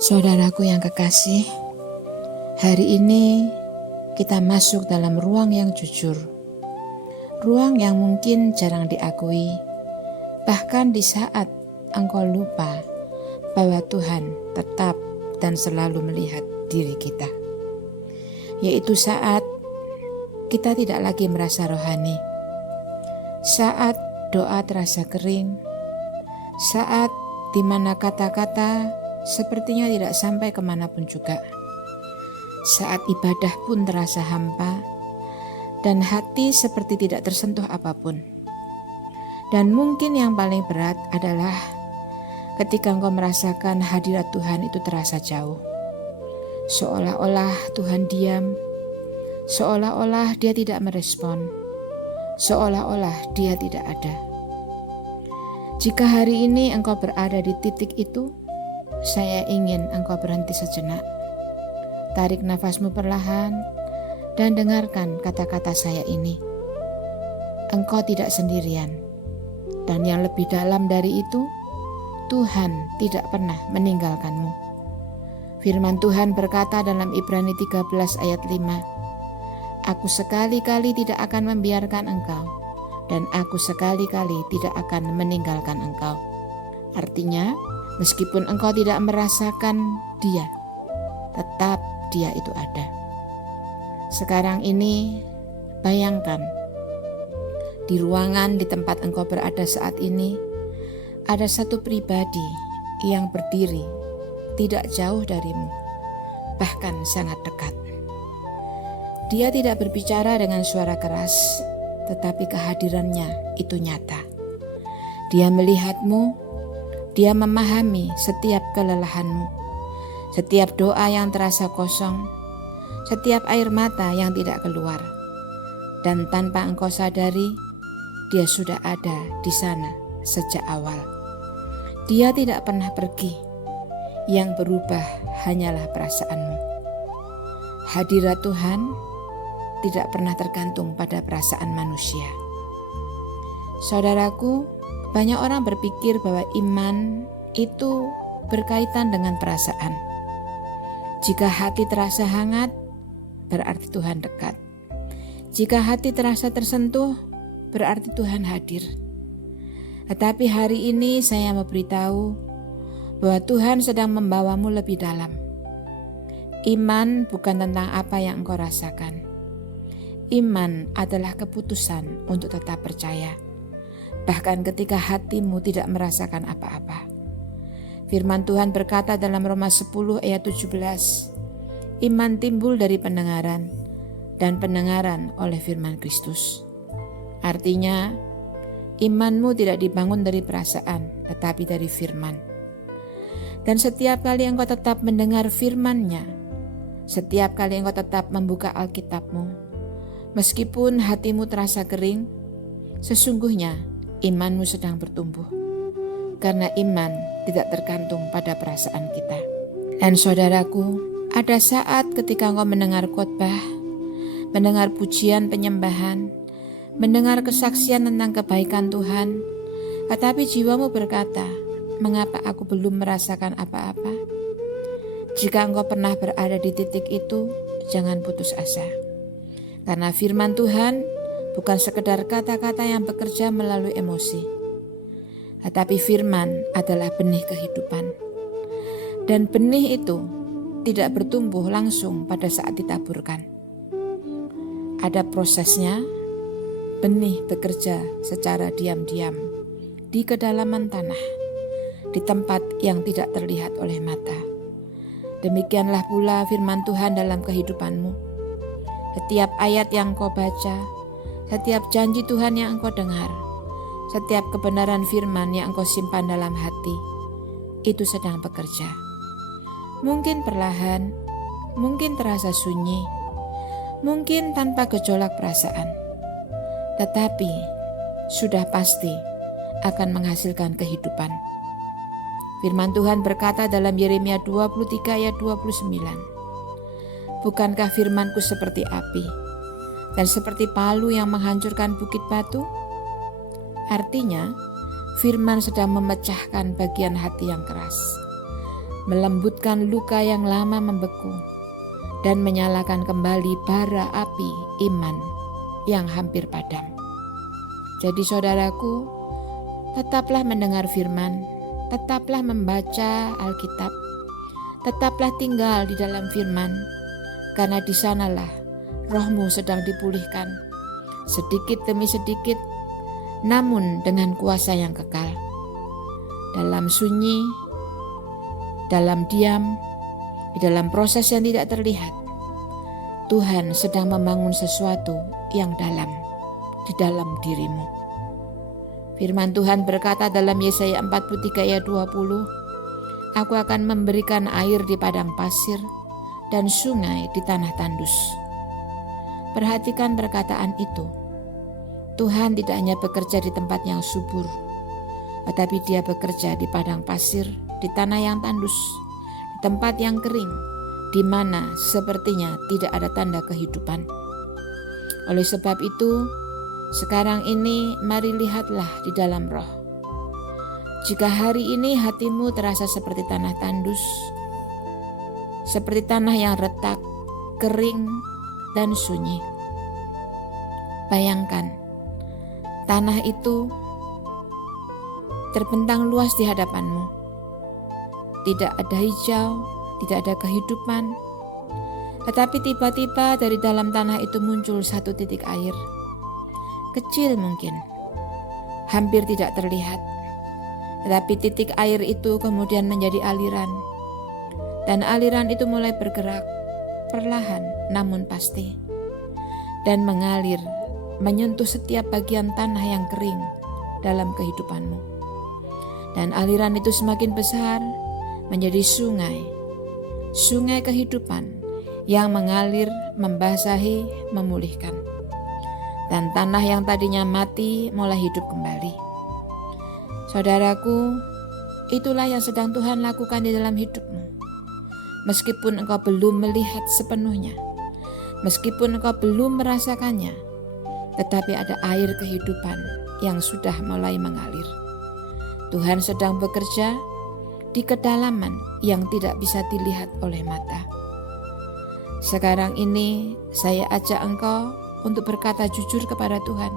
Saudaraku yang kekasih, hari ini kita masuk dalam ruang yang jujur. Ruang yang mungkin jarang diakui, bahkan di saat engkau lupa bahwa Tuhan tetap dan selalu melihat diri kita. Yaitu saat kita tidak lagi merasa rohani, saat doa terasa kering, saat di mana kata-kata sepertinya tidak sampai kemanapun juga, saat ibadah pun terasa hampa dan hati seperti tidak tersentuh apapun. Dan mungkin yang paling berat adalah ketika engkau merasakan hadirat Tuhan itu terasa jauh, seolah-olah Tuhan diam, seolah-olah Dia tidak merespon, seolah-olah Dia tidak ada. Jika hari ini engkau berada di titik itu, saya ingin engkau berhenti sejenak. Tarik nafasmu perlahan dan dengarkan kata-kata saya ini. Engkau tidak sendirian. Dan yang lebih dalam dari itu, Tuhan tidak pernah meninggalkanmu. Firman Tuhan berkata dalam Ibrani 13 ayat 5, Aku sekali-kali tidak akan membiarkan engkau, dan aku sekali-kali tidak akan meninggalkan engkau. Artinya, meskipun engkau tidak merasakan Dia, tetap Dia itu ada. Sekarang ini, bayangkan, di ruangan di tempat engkau berada saat ini, ada satu pribadi yang berdiri tidak jauh darimu, bahkan sangat dekat. Dia tidak berbicara dengan suara keras, tetapi kehadirannya itu nyata. Dia melihatmu, Dia memahami setiap kelelahanmu, setiap doa yang terasa kosong, setiap air mata yang tidak keluar. Dan tanpa engkau sadari, Dia sudah ada di sana sejak awal. Dia tidak pernah pergi, yang berubah hanyalah perasaanmu. Hadirat Tuhan tidak pernah tergantung pada perasaan manusia. Saudaraku, banyak orang berpikir bahwa iman itu berkaitan dengan perasaan. Jika hati terasa hangat, berarti Tuhan dekat. Jika hati terasa tersentuh, berarti Tuhan hadir. Tetapi hari ini saya mau beritahu bahwa Tuhan sedang membawamu lebih dalam. Iman bukan tentang apa yang engkau rasakan. Iman adalah keputusan untuk tetap percaya, bahkan ketika hatimu tidak merasakan apa-apa. Firman Tuhan berkata dalam Roma 10 ayat 17, Iman timbul dari pendengaran, dan pendengaran oleh firman Kristus. Artinya, imanmu tidak dibangun dari perasaan, tetapi dari firman. Dan setiap kali engkau tetap mendengar firman-Nya, setiap kali engkau tetap membuka Alkitabmu, meskipun hatimu terasa kering, sesungguhnya imanmu sedang bertumbuh. Karena iman tidak tergantung pada perasaan kita. Dan saudaraku, ada saat ketika engkau mendengar khotbah, mendengar pujian penyembahan, mendengar kesaksian tentang kebaikan Tuhan, tetapi jiwamu berkata, mengapa aku belum merasakan apa-apa? Jika engkau pernah berada di titik itu, jangan putus asa. Karena firman Tuhan bukan sekedar kata-kata yang bekerja melalui emosi, tetapi firman adalah benih kehidupan. Dan benih itu tidak bertumbuh langsung pada saat ditaburkan. Ada prosesnya. Benih bekerja secara diam-diam di kedalaman tanah, di tempat yang tidak terlihat oleh mata. Demikianlah pula firman Tuhan dalam kehidupanmu. Setiap ayat yang kau baca, setiap janji Tuhan yang engkau dengar, setiap kebenaran firman yang engkau simpan dalam hati, itu sedang bekerja. Mungkin perlahan, mungkin terasa sunyi, mungkin tanpa gejolak perasaan, tetapi sudah pasti akan menghasilkan kehidupan. Firman Tuhan berkata dalam Yeremia 23 ayat 29, Bukankah firmanku seperti api dan seperti palu yang menghancurkan bukit batu? Artinya, firman sedang memecahkan bagian hati yang keras, melembutkan luka yang lama membeku, dan menyalakan kembali bara api iman yang hampir padam. Jadi saudaraku, tetaplah mendengar firman, tetaplah membaca Alkitab, tetaplah tinggal di dalam firman, karena di sanalah rohmu sedang dipulihkan, sedikit demi sedikit, namun dengan kuasa yang kekal. Dalam sunyi, dalam diam, di dalam proses yang tidak terlihat, Tuhan sedang membangun sesuatu yang dalam di dalam dirimu. Firman Tuhan berkata dalam Yesaya 43 ayat 20, Aku akan memberikan air di padang pasir dan sungai di tanah tandus. Perhatikan perkataan itu. Tuhan tidak hanya bekerja di tempat yang subur, tetapi Dia bekerja di padang pasir, di tanah yang tandus, di tempat yang kering, di mana sepertinya tidak ada tanda kehidupan. Oleh sebab itu, sekarang ini mari lihatlah di dalam roh. Jika hari ini hatimu terasa seperti tanah tandus, seperti tanah yang retak, kering, dan sunyi, bayangkan tanah itu terbentang luas di hadapanmu. Tidak ada hijau, tidak ada kehidupan, tetapi tiba-tiba dari dalam tanah itu muncul satu titik air. Kecil mungkin, hampir tidak terlihat, tetapi titik air itu kemudian menjadi aliran, dan aliran itu mulai bergerak perlahan namun pasti, dan mengalir menyentuh setiap bagian tanah yang kering dalam kehidupanmu. Dan aliran itu semakin besar menjadi sungai, sungai kehidupan yang mengalir, membasahi, memulihkan. Dan tanah yang tadinya mati mulai hidup kembali. Saudaraku, itulah yang sedang Tuhan lakukan di dalam hidupmu. Meskipun engkau belum melihat sepenuhnya, meskipun engkau belum merasakannya, tetapi ada air kehidupan yang sudah mulai mengalir. Tuhan sedang bekerja di kedalaman yang tidak bisa dilihat oleh mata. Sekarang ini saya ajak engkau untuk berkata jujur kepada Tuhan.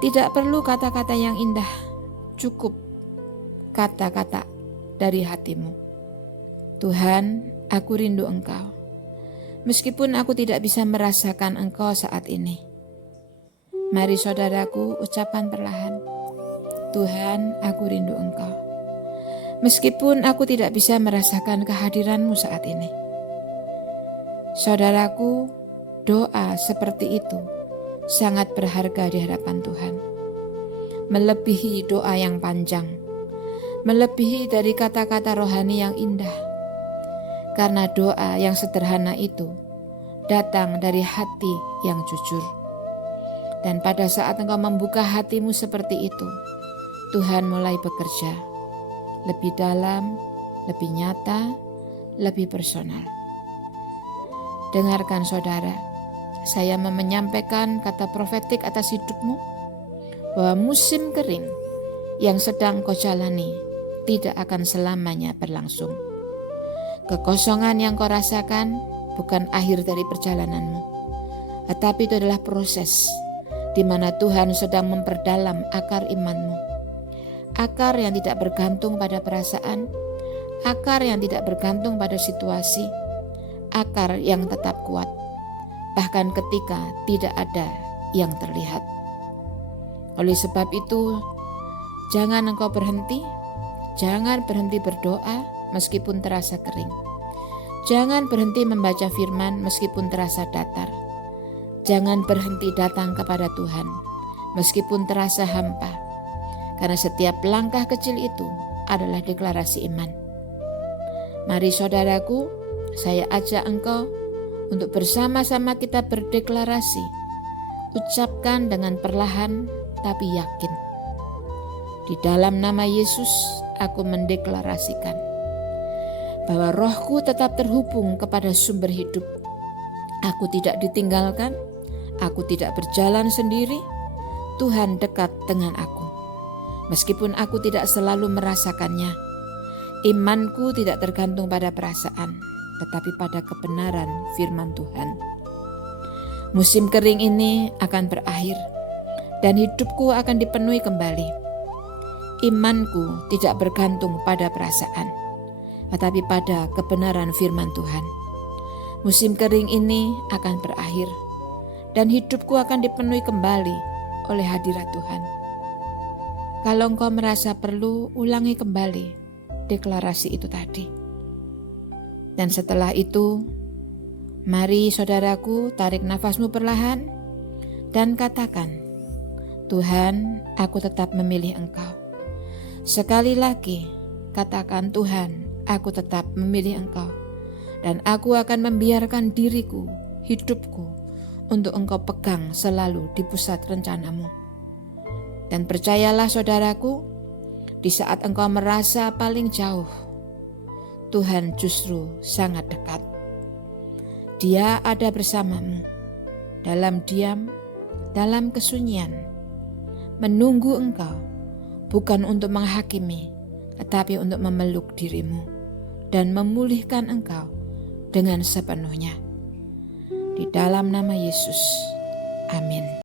Tidak perlu kata-kata yang indah, cukup kata-kata dari hatimu. Tuhan, aku rindu Engkau. Meskipun aku tidak bisa merasakan Engkau saat ini. Mari saudaraku, ucapan perlahan. Tuhan, aku rindu Engkau. Meskipun aku tidak bisa merasakan kehadiran-Mu saat ini. Saudaraku, doa seperti itu sangat berharga di hadapan Tuhan. Melebihi doa yang panjang, melebihi dari kata-kata rohani yang indah. Karena doa yang sederhana itu datang dari hati yang jujur. Dan pada saat engkau membuka hatimu seperti itu, Tuhan mulai bekerja lebih dalam, lebih nyata, lebih personal. Dengarkan saudara, saya menyampaikan kata profetik atas hidupmu, bahwa musim kering yang sedang kau jalani tidak akan selamanya berlangsung. Kekosongan yang kau rasakan bukan akhir dari perjalananmu, tetapi itu adalah proses di mana Tuhan sedang memperdalam akar imanmu. Akar yang tidak bergantung pada perasaan, akar yang tidak bergantung pada situasi, akar yang tetap kuat, bahkan ketika tidak ada yang terlihat. Oleh sebab itu, jangan engkau berhenti, jangan berhenti berdoa meskipun terasa kering. Jangan berhenti membaca firman meskipun terasa datar. Jangan berhenti datang kepada Tuhan meskipun terasa hampa. Karena setiap langkah kecil itu adalah deklarasi iman. Mari saudaraku, saya ajak engkau untuk bersama-sama kita berdeklarasi. Ucapkan dengan perlahan tapi yakin. Di dalam nama Yesus, aku mendeklarasikan bahwa rohku tetap terhubung kepada sumber hidup. Aku tidak ditinggalkan, aku tidak berjalan sendiri, Tuhan dekat dengan aku. Meskipun aku tidak selalu merasakannya, Imanku tidak tergantung pada perasaan, tetapi pada kebenaran firman Tuhan. Musim kering ini akan berakhir, dan hidupku akan dipenuhi kembali. Imanku tidak bergantung pada perasaan, tetapi pada kebenaran firman Tuhan. Musim kering ini akan berakhir, dan hidupku akan dipenuhi kembali oleh hadirat Tuhan. Kalau engkau merasa perlu, ulangi kembali deklarasi itu tadi. Dan setelah itu, mari saudaraku, tarik nafasmu perlahan dan katakan, Tuhan, aku tetap memilih Engkau. Sekali lagi, katakan, Tuhan, aku tetap memilih Engkau. Dan aku akan membiarkan diriku, hidupku, untuk Engkau pegang selalu di pusat rencanamu. Dan percayalah saudaraku, di saat engkau merasa paling jauh, Tuhan justru sangat dekat. Dia ada bersamamu, dalam diam, dalam kesunyian, menunggu engkau, bukan untuk menghakimi, tetapi untuk memeluk dirimu dan memulihkan engkau dengan sepenuhnya. Di dalam nama Yesus, amin.